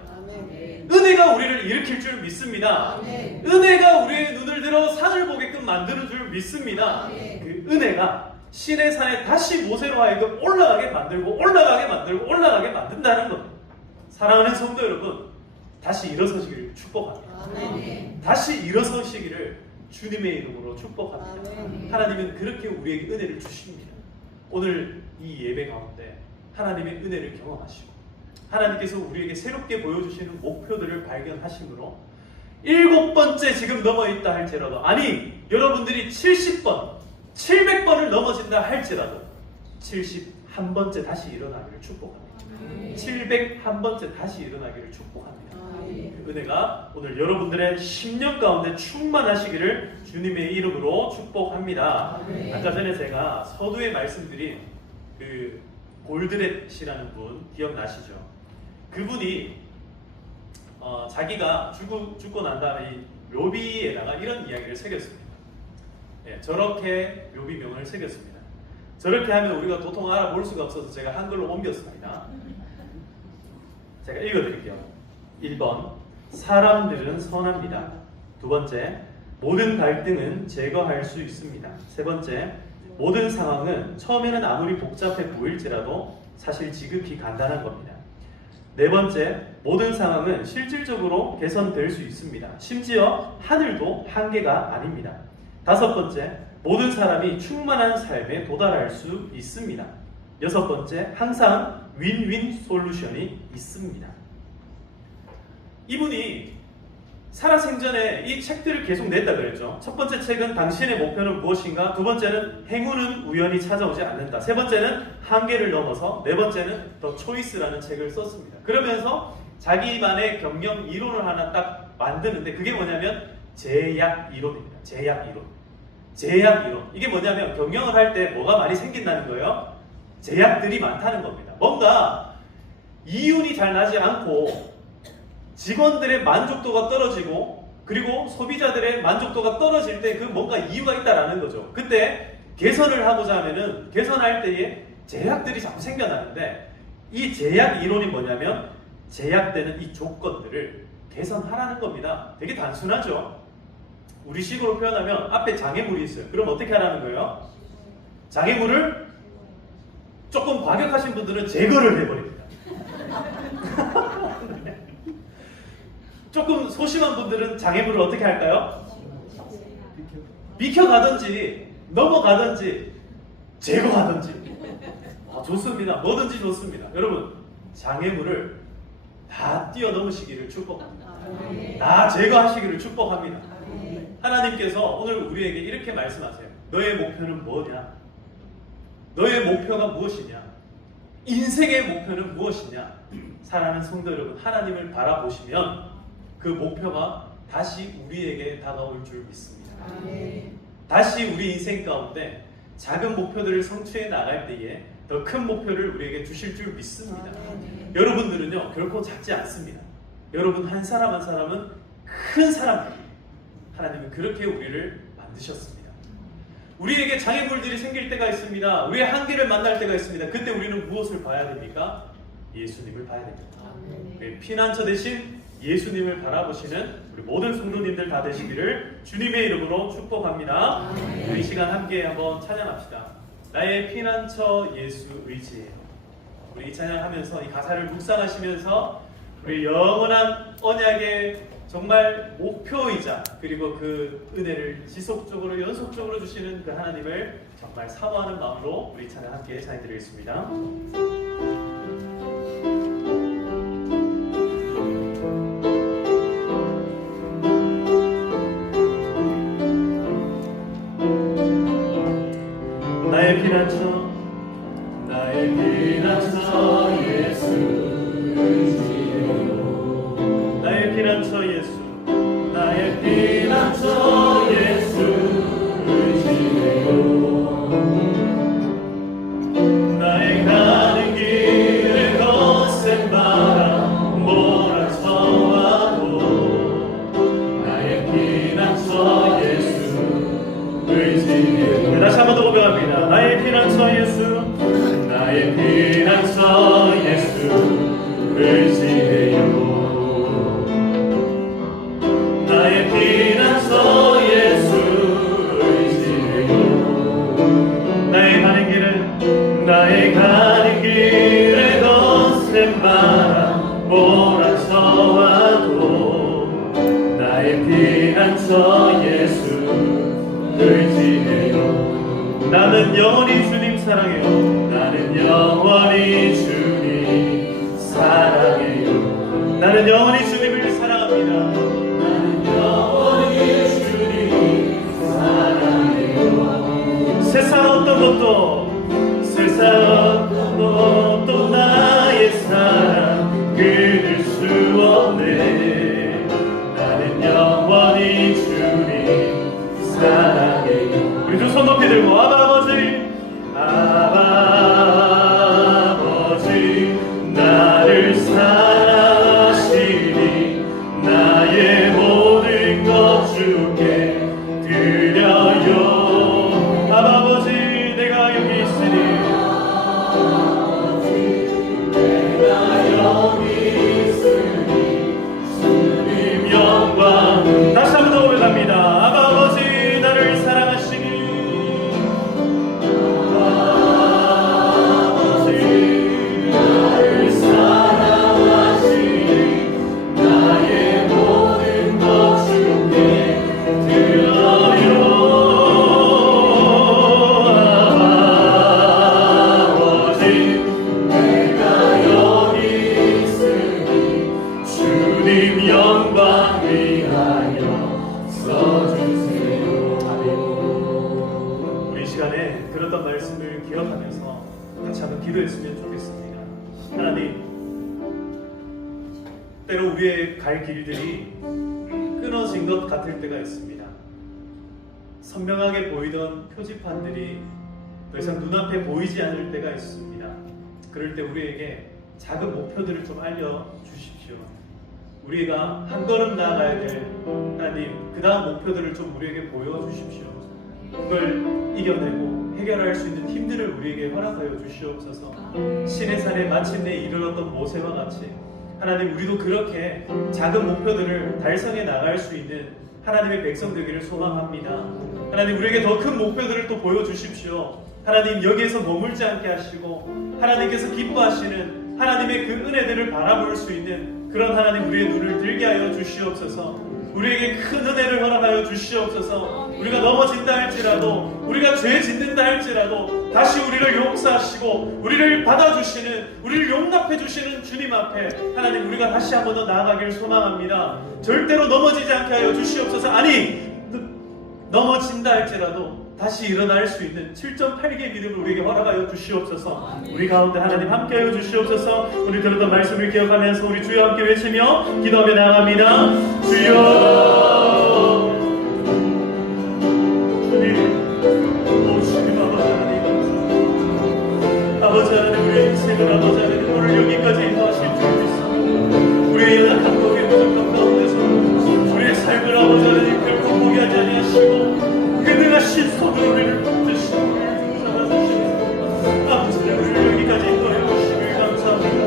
은혜가 우리를 일으킬 줄 믿습니다. 은혜가 우리의 눈을 들어 산을 보게끔 만드는 줄 믿습니다. 그 은혜가 시내산에 다시 모세로 하여금 올라가게 만들고 만든다는 겁니다. 사랑하는 성도 여러분, 다시 일어서시기를 축복합니다. 다시 일어서시기를 주님의 이름으로 축복합니다. 하나님은 그렇게 우리에게 은혜를 주십니다. 오늘 이 예배 가운데 하나님의 은혜를 경험하시고 하나님께서 우리에게 새롭게 보여주시는 목표들을 발견하심으로 7번째 지금 넘어있다 할지라도, 아니 여러분들이 70번, 700번을 넘어진다 할지라도 71번째 다시 일어나기를 축복합니다. 701번째 다시 일어나기를 축복합니다. 그 은혜가 오늘 여러분들의 10년 가운데 충만하시기를 주님의 이름으로 축복합니다. 아까 전에 제가 서두에 말씀드린 그 골드렛이라는 분 기억나시죠? 그분이 자기가 죽고 난 다음에 이 묘비에다가 이런 이야기를 새겼습니다. 예, 저렇게 묘비명을 새겼습니다. 저렇게 하면 우리가 도통 알아볼 수가 없어서 제가 한글로 옮겼습니다. 제가 읽어드릴게요. 1번, 사람들은 선합니다. 2번째, 모든 갈등은 제거할 수 있습니다. 3번째, 모든 상황은 처음에는 아무리 복잡해 보일지라도 사실 지극히 간단한 겁니다. 4번째, 모든 상황은 실질적으로 개선될 수 있습니다. 심지어 하늘도 한계가 아닙니다. 5번째, 모든 사람이 충만한 삶에 도달할 수 있습니다. 6번째, 항상 윈윈 솔루션이 있습니다. 이분이 살아생전에 이 책들을 계속 냈다 그랬죠. 첫 번째 책은 당신의 목표는 무엇인가? 2번째는 행운은 우연히 찾아오지 않는다. 3번째는 한계를 넘어서, 4번째는 더 초이스라는 책을 썼습니다. 그러면서 자기만의 경영 이론을 하나 딱 만드는데 그게 뭐냐면 제약 이론입니다. 제약 이론. 제약 이론. 이게 뭐냐면 경영을 할 때 뭐가 많이 생긴다는 거예요? 제약들이 많다는 겁니다. 뭔가 이윤이 잘 나지 않고 직원들의 만족도가 떨어지고 그리고 소비자들의 만족도가 떨어질 때 그 뭔가 이유가 있다라는 거죠. 그때 개선을 하고자 하면은 개선할 때에 제약들이 자꾸 생겨나는데 이 제약 이론이 뭐냐면 제약되는 이 조건들을 개선하라는 겁니다. 되게 단순하죠. 우리 식으로 표현하면 앞에 장애물이 있어요. 그럼 어떻게 하라는 거예요? 장애물을 조금 과격하신 분들은 제거를 해버립니다. 조금 소심한 분들은 장애물을 어떻게 할까요? 비켜가든지 넘어가든지 제거하든지. 좋습니다. 뭐든지 좋습니다. 여러분, 장애물을 다 뛰어넘으시기를 축복합니다. 다 제거하시기를 축복합니다. 하나님께서 오늘 우리에게 이렇게 말씀하세요. 너의 목표는 뭐냐? 너의 목표가 무엇이냐? 인생의 목표는 무엇이냐? 사랑하는 성도 여러분, 하나님을 바라보시면 그 목표가 다시 우리에게 다가올 줄 믿습니다. 다시 우리 인생 가운데 작은 목표들을 성취해 나갈 때에 더 큰 목표를 우리에게 주실 줄 믿습니다. 여러분들은요, 결코 작지 않습니다. 여러분 한 사람 한 사람은 큰 사람입니다. 하나님은 그렇게 우리를 만드셨습니다. 우리에게 장애물들이 생길 때가 있습니다. 우리의 한계를 만날 때가 있습니다. 그때 우리는 무엇을 봐야 됩니까? 예수님을 봐야 됩니다. 피난처 대신 예수님을 바라보시는 우리 모든 성도님들 다 되시기를 주님의 이름으로 축복합니다. 이 시간 함께 한번 찬양합시다. 나의 피난처 예수 의지해요. 우리 이 찬양하면서 이 가사를 묵상하시면서 우리 영원한 언약의 정말 목표이자 그리고 그 은혜를 지속적으로 연속적으로 주시는 그 하나님을 정말 사모하는 마음으로 우리 찬양 함께 찬양드리겠습니다. 나의 피난처 나의 피난처 예수 의지해요. 나의 피난처 예수 나의 피난처 예수 의지해요. 나의 가는 길을 거센 바람 몰아쳐와도 나의 피난처 예수 의지해요. 다시 한번 더 고백합니다. 나의 피난처 예수 나의 피난처 예수 의지해요. 나의 피난처 예수 의지해요. 나의 가는 길에 거센 바람 몰아쳐와도 나의 피난처 예수 의지해요. 나는 영원히 주님 사랑해요. 나는 영원히 주님 사랑해요. 나는 영원히 주님을 사랑합니다. 나는 우리 두 손 높이 들고 아버지 아버지 나를 사랑하시니 나의 모든 것 주께 드려요. 아버지 내가 여기 있으니 주님 영광. 다시 한 번 더 고백합니다. 아버지 나를 사랑하시니 들었던 말씀을 기억하면서 같이 한번 기도했으면 좋겠습니다. 하나님, 때로 우리의 갈 길들이 끊어진 것 같을 때가 있습니다. 선명하게 보이던 표지판들이 더 이상 눈앞에 보이지 않을 때가 있습니다. 그럴 때 우리에게 작은 목표들을 좀 알려주십시오. 우리가 한 걸음 나아가야 될 하나님, 그 다음 목표들을 좀 우리에게 보여주십시오. 그걸 이겨내고 해결할 수 있는 힘들을 우리에게 허락하여 주시옵소서. 신의 산에 마침내 이르렀던 모세와 같이 하나님, 우리도 그렇게 작은 목표들을 달성해 나갈 수 있는 하나님의 백성 되기를 소망합니다. 하나님, 우리에게 더 큰 목표들을 또 보여주십시오. 하나님, 여기에서 머물지 않게 하시고 하나님께서 기뻐하시는 하나님의 그 은혜들을 바라볼 수 있는 그런 하나님, 우리의 눈을 들게 하여 주시옵소서. 우리에게 큰 은혜를 허락하여 주시옵소서. 우리가 넘어진다 할지라도, 우리가 죄 짓는다 할지라도 다시 우리를 용서하시고 우리를 받아주시는, 우리를 용납해 주시는 주님 앞에 하나님, 우리가 다시 한 번 더 나아가기를 소망합니다. 절대로 넘어지지 않게 하여 주시옵소서. 아니, 넘어진다 할지라도 다시 일어날 수 있는 7.8개의 믿음을 우리에게 허락하여 주시옵소서. 우리 가운데 하나님 함께하여 주시옵소서. 우리 들었던 말씀을 기억하면서 우리 주여 함께 외치며 기도하며 나아갑니다. 주여, 주님, 오 주님 아버지 하나님 감사합니다. 아버지 하나님, 우리의 인생을 아버지 하나님 오늘 여기까지 인도하실 줄 믿습니다. 우리의 연약한 것에 부족한 가운데서 우리의 삶을 아버지 하나님 결코 포기하지 아니하시고 그능하신 손으로 우리를 붙드시고 우리를 살아주시고 아버지 우리를 여기까지 인도해 주시길 감사합니다.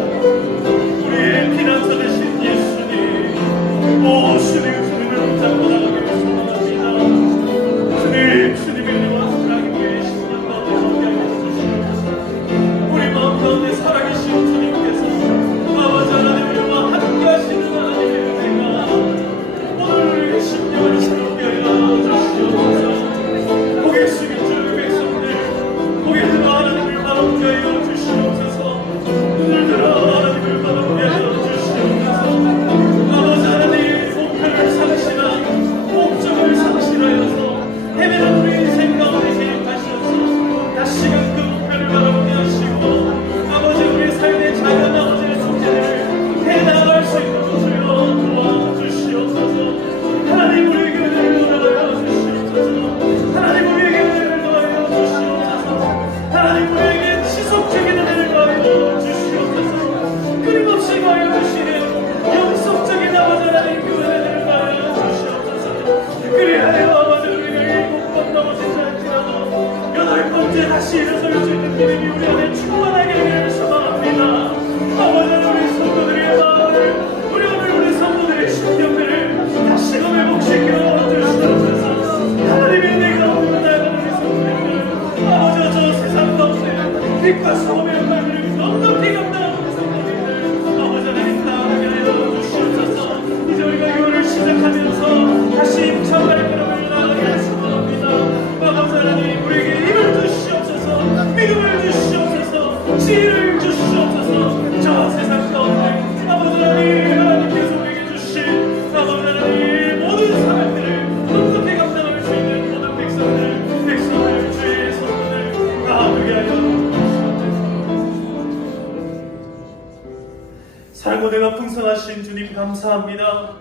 우리의 피난처 되신 예수님, 오 주님, 주님을 붙잡고 나가기를 소망합니다. 주님, 주님의 은혜와 사랑의 신령 가운데 함께하여 주시옵소서. 우리 마음 가운데 살아계신 주님께서 아버지 하나님, 우리와 함께하시는 하나님의 은혜가 오늘 우리의 심령을 새롭게 하여 주시옵소서. 고개 숙인 주 백성들, 고개 들어 하나님을 바라보게 하여 주시옵소서. 눈을 들어 하나님을 바라보게 하여 주시옵소서. 아버지 하나님, 목표를 상실한, 목적을 상실하여서 헤매는 우리 인생 가운데 개입하셔서 다시금 그 목표를 바라보게 하시고 아버지, 우리의 삶의 작은 아버지의 숙제들을 해나갈 수 있는 것을 도와주시옵소서. 하나님, 우리에게 은혜를 허락하여 주시옵소서. 하나님, 우리에게 은혜를 더하여 주시옵소서. 하나님, 우리에게 지속적인 은혜를 더하여 주시옵소서. 끊임없이 더하여 주시는 영속적인 아버지 하나님, 그 은혜를 더하여 주시옵소서. 그리하여 아버지, 우리가 7번 넘어지지 않지라도 8번째 다시 일어설 수 있는 믿음이 우리 안에 충만하게 되기를 소망합니다. 아버지, 우리 성도들의 마음을, 우리 오늘 우리 성도들의 신경들을 다시금 회복시켜 주시옵소서. 하나님의 내가 오늘 나아가는 우리 성도들, 아버지, 저 세상 가운데 빛과 소금의 영광을 넉넉히 감당하는 우리 성도들, 아버지 하나님 나아가게 하여 주시옵소서. 이제 우리가 유월을 시작하면서 다시 힘찬 발걸음을 나아가게 소망합니다. 아버지 하나님, 우리에게 힘을 주시옵소서. 믿음을 주시옵소서. 지혜를 주시옵소서. 저 세상 가운데 아버지 하나님께서 우리에게 주신 아버지 하나님 모든 사람들을 넉넉히 감당할 수 있는 모든 백성들 주의 성도들 나아가게 하여 삶의 은혜가 풍성하신 주님 감사합니다.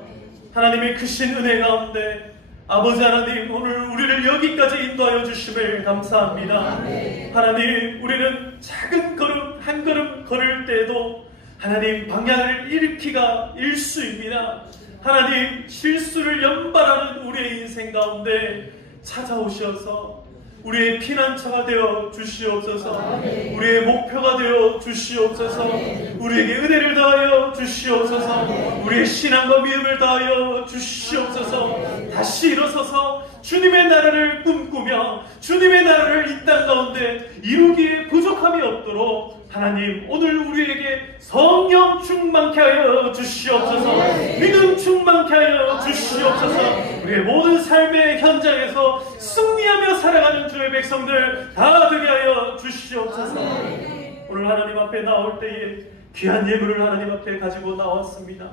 하나님의 크신 은혜 가운데 아버지 하나님, 오늘 우리를 여기까지 인도하여 주심을 감사합니다. 하나님, 우리는 작은 걸음 한 걸음 걸을 때에도 하나님 방향을 잃기가 일수입니다. 하나님, 실수를 연발하는 우리의 인생 가운데 찾아오셔서 우리의 피난처가 되어 주시옵소서. 우리의 목표가 되어 주시옵소서. 우리에게 은혜를 더하여 주시옵소서. 우리의 신앙과 믿음을 더하여 주시옵소서. 다시 일어서서 주님의 나라를 꿈꾸며 주님의 나라를 이 땅 가운데 이루기에 부족함이 없도록 하나님, 오늘 우리에게 성령 충만케 하여 주시옵소서. 믿음 충만케 하여 주시옵소서. 우리의 모든 삶의 현장에서 승리하며 살아가는 주의 백성들 다 되게 하여 주시옵소서. 오늘 하나님 앞에 나올 때에 귀한 예물을 하나님 앞에 가지고 나왔습니다.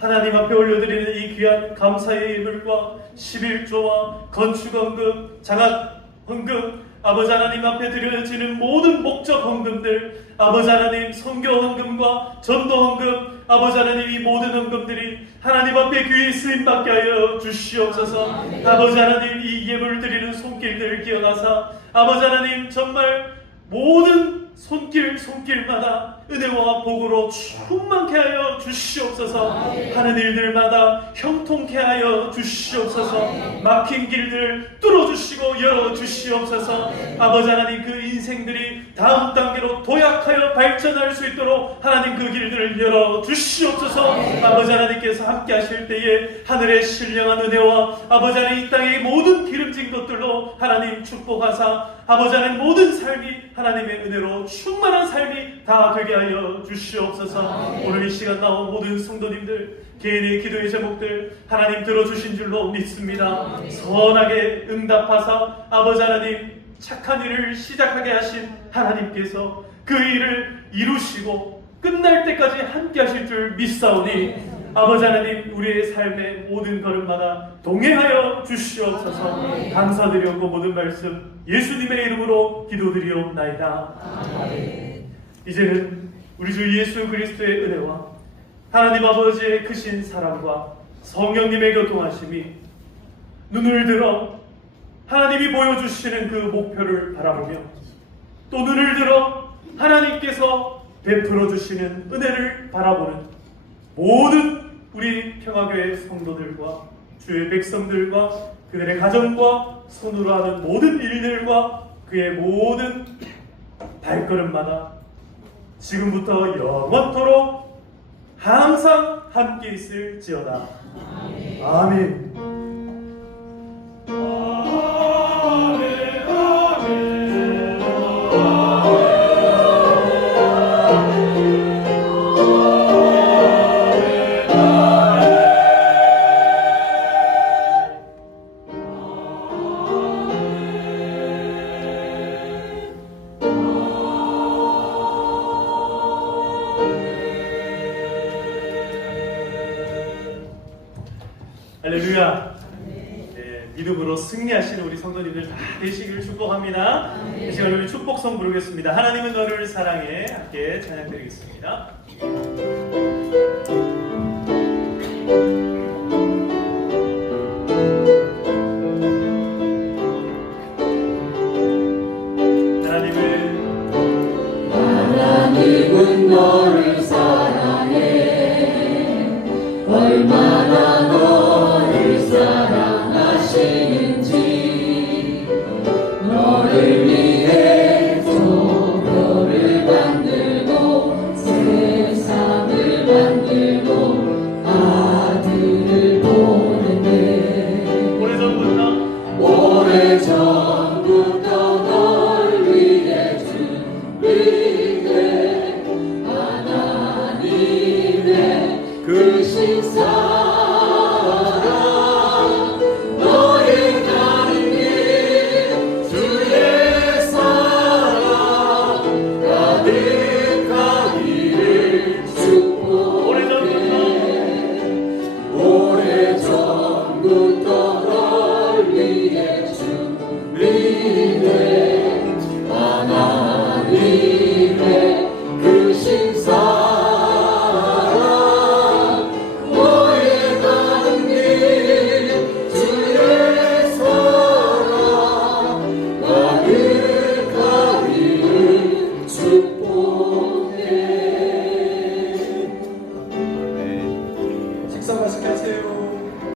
하나님 앞에 올려드리는 이 귀한 감사의 예물과 11조와 건축헌금, 장학헌금, 아버지 하나님 앞에 드려지는 모든 목적 헌금들, 아버지 하나님 선교 헌금과 전도 헌금, 아버지 하나님 이 모든 헌금들이 하나님 앞에 귀히 쓰임받게 하여 주시옵소서. 아버지 하나님 이 예물 드리는 손길들을 기억하사 아버지 하나님 정말 모든 손길마다 은혜와 복으로 충만케 하여 주시옵소서. 하는 일들마다 형통케 하여 주시옵소서. 막힌 길들 뚫어주시고 열어주시옵소서. 아버지 하나님, 그 인생들이 다음 단계로 도약하여 발전할 수 있도록 하나님 그 길들을 열어주시옵소서. 아버지 하나님께서 함께 하실 때에 하늘의 신령한 은혜와 아버지 하나님 이 땅의 모든 기름진 것들로 하나님 축복하사 아버지 하나님 모든 삶이 하나님의 은혜로 충만한 삶이 다 되게 하여 주시옵소서. 오늘 이 시간 나온 모든 성도님들 개인의 기도의 제목들 하나님 들어주신 줄로 믿습니다. 선하게 응답하사 아버지 하나님 착한 일을 시작하게 하신 하나님께서 그 일을 이루시고 끝날 때까지 함께 하실 줄 믿사오니 아버지 하나님 우리의 삶의 모든 걸음마다 동행하여 주시옵소서. 감사드리옵고 모든 말씀 예수님의 이름으로 기도드리옵나이다. 이제는 우리 주 예수 그리스도의 은혜와 하나님 아버지의 크신 사랑과 성령님의 교통하심이 눈을 들어 하나님이 보여주시는 그 목표를 바라보며 또 눈을 들어 하나님께서 베풀어 주시는 은혜를 바라보는 모든 우리 평화교회 성도들과 주의 백성들과 그들의 가정과 손으로 하는 모든 일들과 그의 모든 발걸음마다 지금부터 영원토록 항상 함께 있을지어다. 아멘. 할렐루야. 네, 믿음으로 승리하시는 우리 성도님들 다 되시기를 축복합니다. 이 시간 우리 축복성 부르겠습니다. 하나님은 너를 사랑해. 함께 찬양드리겠습니다. 하나님은 너를 사랑해. 얼마나 너를 사랑하시는지 너를 위해 소별을 만들고 세상을 만들고 아들을 보냈네. 오래전부터